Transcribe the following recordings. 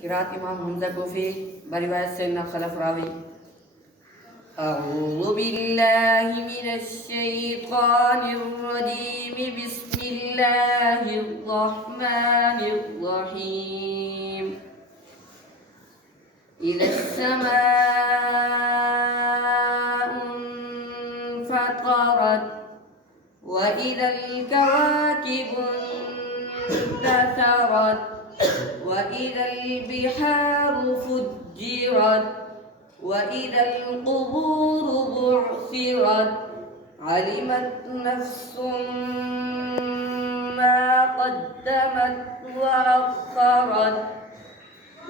Qiraat Imam Hamzah Kufi beriwayat Sayyidina Khalaf Rawi. A'udzu billahi minasyaitonir rajim. Bismillahirrahmanirrahim. Ilas samaa'un fatarat wa ilal kawakibun tatharat وإذا البحار فجرت وإذا القبور بعثرت علمت نفس ما قدمت وأخرت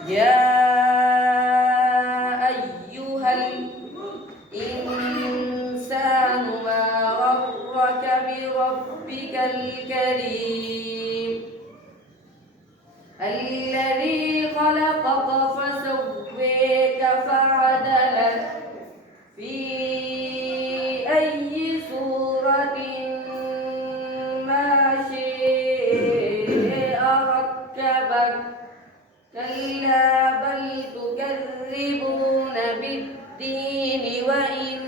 يا أيها الإنسان ما غرك بربك الكريم الذي خلقك فسويك فعدلك في أي صورة ما شاء ركبك كلا بل تكذبون بالدين وإن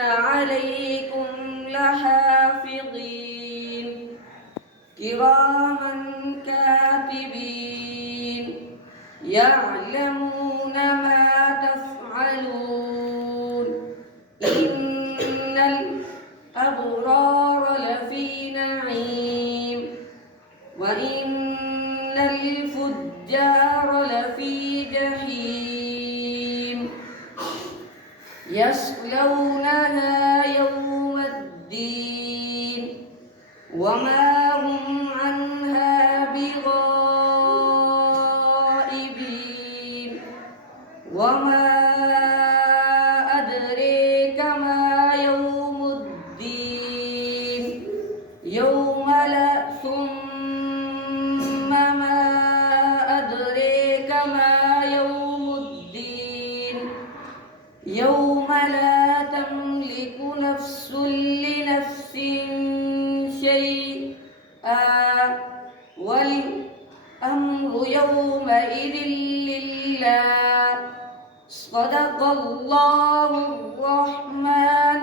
عليكم لحافظين كراما كاتبين يعلمون ما تفعلون إن الأبرار لفي نعيم وإن الفجار لفي جحيم يصلونها يوم الدين وما هم عنها بغائبين وما أدريك ما يوم الدين يوم لا ثم ما أدريك ما يوم الدين يوم لا تملك نفس لنفس شيئا والأمر يومئذ لله صدق الله الرحمن